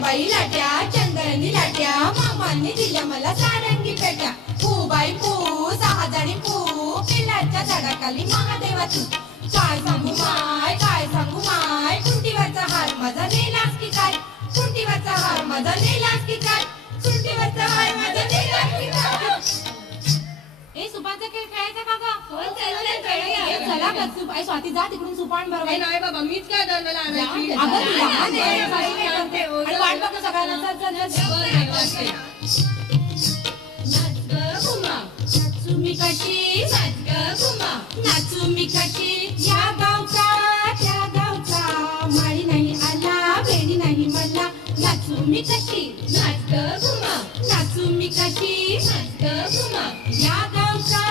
बाई लाट्या चंदनी लाट्या मामांनी दिल्या मला सारंगी पेट्या पू बाई पू 6 जणी पू पिल्लाच्या झाडाखाली महादेवा तू काय सांगू माय कुंटीवरचा हार माझा नेलास की काय कुंटीवरचा हार माझा नेलास की काय कुंटीवरचा हार माझा नेलास की काय ए सुपाचा खेळ खेळायचा का ग हो चला ग सुपाई स्वाती जा तिकडून सुपान बरोबर नाही बाबा मीच काय दरवेळेला आणायची अगं लहान आहे आणि वाट बघ सगळ्यांना नाचू मी कशी नाचू मी कशी या गावचा त्या गावचा माळी नाही आला वेणी नाही मला नाचू मी कशी नाचू मी कशी या गावचा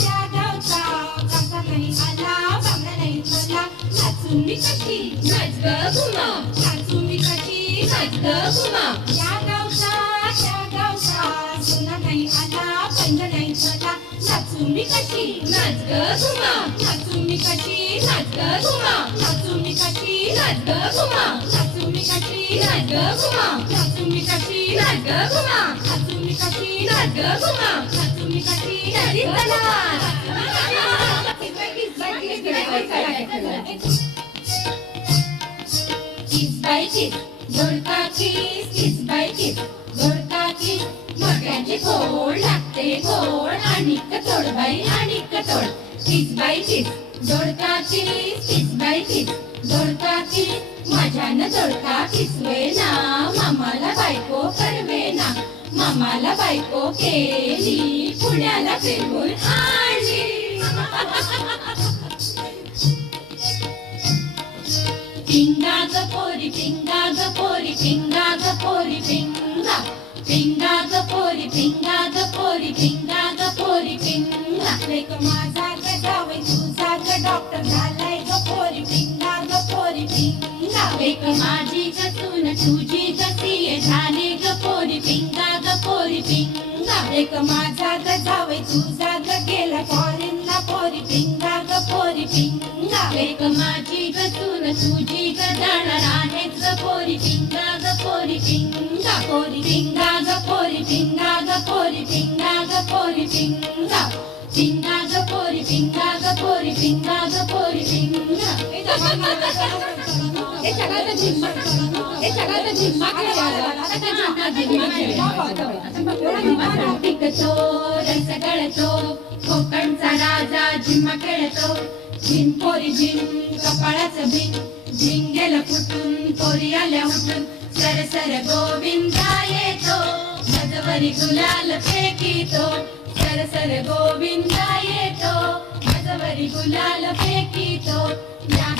त्या गावचा काका नाही आला बांगडा नाही मला नाचू मी कशी नाचू मी कशी या गावचा त्या गावचा सोना नाही आला पंज नाही मला नाचू मी कशी नाचू मी कशी नाचू मी कशी नाचू मी कशी नाचू मी कशी नाचू मी कशी नाचू मी कशी किस बाई किस दोडका किस बाई किस दोडका किस मक्याची फोड लागते गोड आणि कतोड बाई आणि कतोड किस बाई किस दोडका किस बाई किस दोडका किस माझ्यानं दोडका किसवेना मामाला बायको करवेना मामाला बायको केली पुण्याला फिरवून आणली पिंगा ग पोरी पिंगा ग पोरी पिंगा ग पोरी पिंगा पिंगा ग पोरी पिंगा ग पोरी पिंगा ग पोरी पिंगा लेक माझा ग जावई तुझा ग डॉक्टर झालाय ग पोरी पिंगा ग पोरी पिंगा लेक माझी ग सून तुझी ग सीए झाली ग पोरी पिंगा ग पोरी पिंगा लेक माझा ग जावई तुझा ग गेला फॉरेनला पोरी पिंगा ग पोरी पिंगा लेक माझी ग सून तुझी ग जाणार आहेच ग पोरी पिंगा ग पोरी पिंगा पोरी पिंगा ग पोरी पिंगा ग पोरी पिंगा ग पोरी पिंगा पिंगा ग पोरी पिंगा ग पोरी पिंगा ग पोरी पिंगा ए सगळ्याचा झिम्मा पिकतो रस गळतो कोकणचा राजा झिम्मा खेळतो झिम पोरी झिम कपाळाचं भिंग झिंग गेलं फुटून पोरी आल्या उठून सर सर गोविंदा येतो मजवरी गुलाल फेकीतो सर सर गोविंदा येतो मजवरी गुलाल फेकीतो या